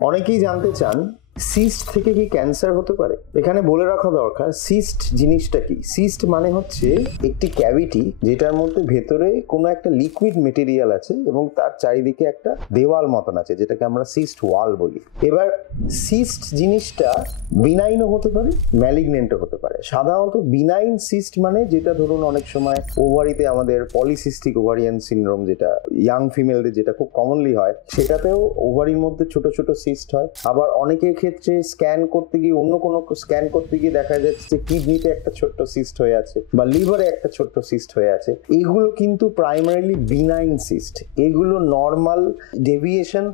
অনেকেই জানতে চান সিস্ট থেকে কি ক্যান্সার হতে পারে। এখানে বলে রাখা দরকার সিস্ট জিনিসটা কি। সিস্ট মানে হচ্ছে একটি ক্যাভিটি যেটার মধ্যে ভেতরে কোনো একটা লিকুইড মেটেরিয়াল আছে এবং তার চারিদিকে একটা দেওয়াল মতন আছে, যেটাকে আমরা সিস্ট ওয়াল বলি। এবার সিস্ট জিনিসটা বিনাইনও হতে পারে, ম্যালিগনেন্টও হতে পারে। সাধারণত বিনাইন সিস্ট মানে যেটা ধরুন অনেক সময় ওভারিতে আমাদের পলিসিস্টিক ওভারিয়ান সিনড্রোম, যেটা ইয়াং ফিমেলদের যেটা খুব কমনলি হয়, সেটাতেও ওভারির মধ্যে ছোট ছোট সিস্ট হয়। আবার অনেকের ক্ষেত্রে স্ক্যান করতে গিয়ে অন্য কোনো স্ক্যান করতে গিয়ে দেখা যাচ্ছে যে কিডনিতে একটা ছোট্ট সিস্ট হয়ে আছে বা লিভারে একটা ছোট্ট সিস্ট হয়ে আছে। এগুলো কিন্তু প্রাইমারিলি বিনাইন সিস্ট। এগুলো নর্মাল ডেভিয়েশন,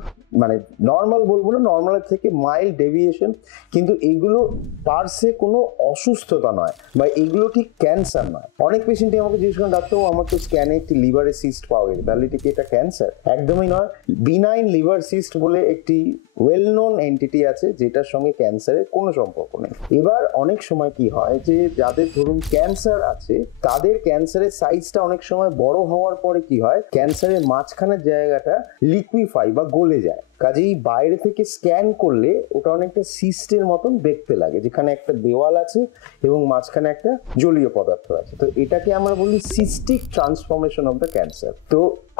মানে নর্মাল বলবো না, নর্মালের থেকে মাইল্ড ডেভিয়েশন, কিন্তু এগুলো পার্সে কোনো অসুস্থতা নয় বা এগুলো ঠিক ক্যান্সার নয়। অনেক পেশেন্টই আমাকে জিজ্ঞেস করেন, ডাক্তার আমার তো স্ক্যানে একটি লিভারে সিস্ট পাওয়া গেছে, তাহলে কি এটা ক্যান্সার? একদমই নয়। বিনাইন লিভার সিস্ট বলে একটি ওয়েল নোন এন্টিটি আছে যেটার সঙ্গে ক্যান্সারের কোনো সম্পর্ক নেই। এবার অনেক সময় কি হয় যে যাদের ধরুন ক্যান্সার আছে তাদের ক্যান্সারের সাইজটা অনেক সময় বড় হওয়ার পরে কি হয়, ক্যান্সারের মাঝখানের জায়গাটা লিকুইফাই বা গলে যায়। কাজেই বাইরে থেকে স্ক্যান করলে ওটা অনেকটা সিস্টের মতন দেখতে লাগে, যেখানে একটা দেওয়াল আছে এবং মাঝখানে একটা জলীয় পদার্থ আছে। তো এটাকে আমরা বলি cystic transformation of the cancer. তো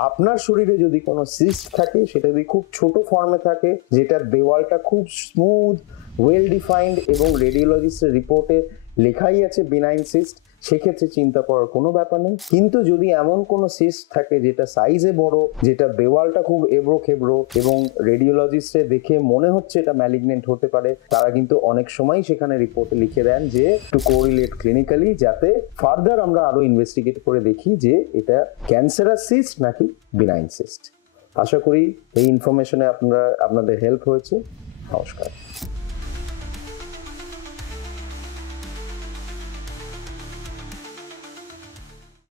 আপনার শরীরে যদি কোনো সিস্ট থাকে, সেটা যদি খুব ছোট ফর্মে থাকে, যেটার দেওয়ালটা খুব স্মুথ, ওয়েল ডিফাইন্ড এবং রেডিওলজিস্টের রিপোর্টে লেখাই আছে বিনাইন সিস্ট, সেক্ষেত্রে চিন্তা করার কোনো ব্যাপার নেই। কিন্তু যদি এমন কোনো সিস্ট থাকে যেটা সাইজে বড়, যেটা দেওয়ালটা খুব এবড়ো খেবড়ো এবং রেডিওলজিস্টে দেখে মনে হচ্ছে এটা ম্যালিগনেন্ট হতে পারে, তারা কিন্তু অনেক সময় সেখানে রিপোর্টে লিখে দেন যে টু কোরিলেট ক্লিনিক্যালি, যাতে ফার্দার আমরা আরো ইনভেস্টিগেট করে দেখি যে এটা ক্যান্সারাস সিস্ট নাকি বিনাইন সিস্ট। আশা করি এই ইনফরমেশনে আপনাদের হেল্প হয়েছে। নমস্কার।